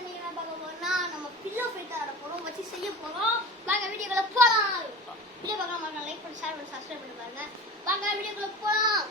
என்ன பார்க்க போறோம்னா நம்ம பில்லோ ஃபைட் ஆட போறோம், வச்சு செய்ய போறோம். வாங்க வீடியோக்குள்ள போலாம். வீடியோ பார்க்க மறக்காம லைக் பண்ணி ஷேர் பண்ணி சப்ஸ்கிரைப் பண்ணி பாருங்க. வாங்க வீடியோக்குள்ள போலாம்.